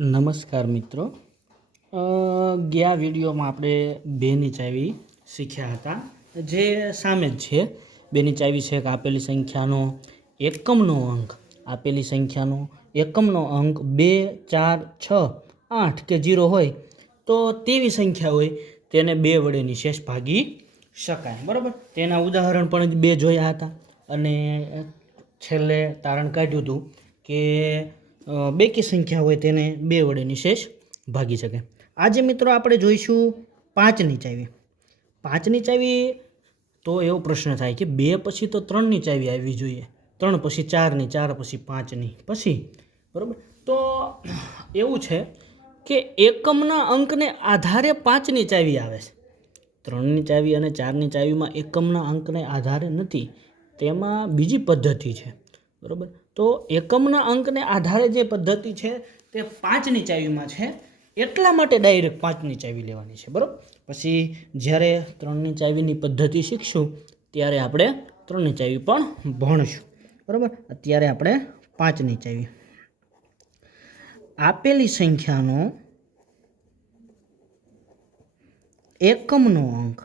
નમસ્કાર મિત્રો, ગયા વિડીયોમાં આપણે બેની ચાવી શીખ્યા હતા, જે સામે જ છે. બેની ચાવી છે કે આપેલી સંખ્યાનો એકમનો અંક, આપેલી સંખ્યાનો એકમનો અંક 2, 4, 6, 8 કે 0 હોય તો તેવી સંખ્યા હોય તેને 2 વડે નિશેષ ભાગી શકાય. બરાબર, તેના ઉદાહરણ પણ 2 જોયા હતા અને છેલ્લે તારણ કાઢ્યું હતું કે બેકી સંખ્યા હોય તેને 2 વડે નિશેષ ભાગી શકે. આજે મિત્રો આપણે જોઈશું 5ની ચાવી. 5ની ચાવી તો એવો પ્રશ્ન થાય કે 2 પછી તો 3ની ચાવી આવવી જોઈએ, 3 પછી 4ની, 4 પછી 5ની, પછી બરાબર. તો એવું છે કે એકમના અંકને આધારે 5ની ચાવી આવે છે. 3ની ચાવી અને 4ની ચાવીમાં એકમના અંકને આધારે નથી, તેમાં બીજી પદ્ધતિ છે. બરાબર, તો એકમના અંકને આધારે જે પદ્ધતિ છે તે 5ની ચાવીમાં છે, એટલા માટે ડાયરેક્ટ 5ની ચાવી લેવાની છે. બરાબર, પછી જ્યારે 3ની ચાવીની પદ્ધતિ શીખશું ત્યારે આપણે 3ની ચાવી પણ ભણશું. બરાબર, અત્યારે આપણે 5ની ચાવી. આપેલી સંખ્યાનો એકમનો અંક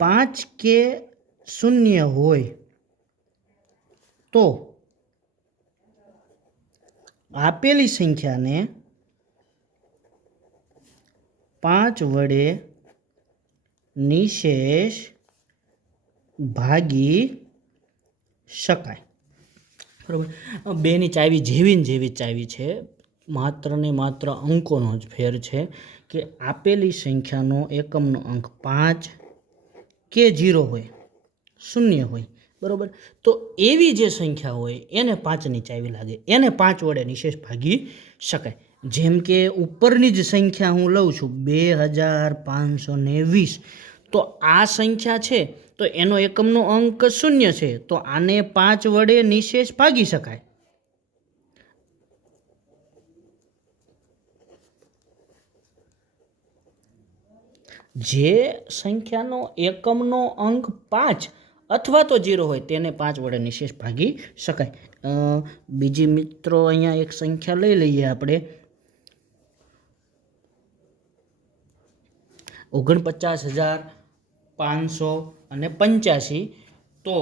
5 કે 0 હોય તો આપેલી સંખ્યાને 5 વડે નિશેષ ભાગી શકાય. બરાબર, બેની ચાવી જેવી ને જેવી ચાવી છે, માત્ર ને માત્ર અંકોનો જ ફેર છે કે આપેલી સંખ્યાનો એકમનો અંક 5 કે 0 હોય, 0 હોય. બરાબર, તો એવી જે સંખ્યા હોય એને 5ની ચાવી લાગે, એને 5 વડે નિશેષ ભાગી શકાય. જેમ કે ઉપરની જ સંખ્યા હું લઉં છું 2520, તો આ સંખ્યા છે તો એનો એકમનો અંક 0 છે, તો આને 5 વડે નિશેષ ભાગી શકાય. જે સંખ્યાનો એકમનો અંક 5 અથવા તો 0 હોય તેને 5 વડે નિશેષ ભાગી શકાય. બીજી મિત્રો અહીંયા એક સંખ્યા લઈ લઈએ આપણે, 49,585. તો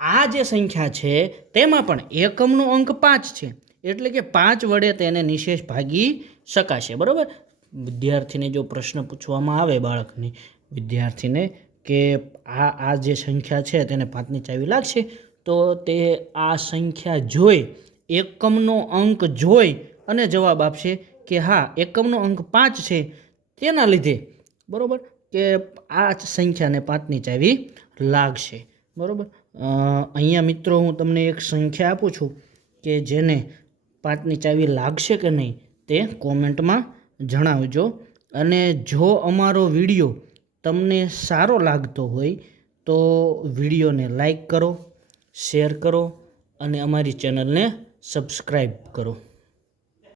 આ જે સંખ્યા છે તેમાં પણ એકમનો અંક 5 છે, એટલે કે 5 વડે તેને નિશેષ ભાગી શકાશે. બરાબર, વિદ્યાર્થીને જો પ્રશ્ન પૂછવામાં આવે, બાળકને, વિદ્યાર્થીને કે આ જે સંખ્યા છે તેને 5ની ચાવી લાગશે, તો તે આ સંખ્યા જોઈ, એકમનો અંક જોઈ અને જવાબ આપશે કે હા, એકમનો અંક 5 છે, તેના લીધે બરાબર કે આ સંખ્યાને 5ની ચાવી લાગશે. બરાબર, અહીંયા મિત્રો હું તમને એક સંખ્યા આપું છું કે જેને 5ની ચાવી લાગશે કે નહીં તે કોમેન્ટમાં જણાવજો. અને જો અમારો વિડીયો તમને સારો લાગતો હોય તો વિડીયોને લાઈક કરો, શેર કરો અને અમારી ચેનલને સબસ્ક્રાઈબ કરો.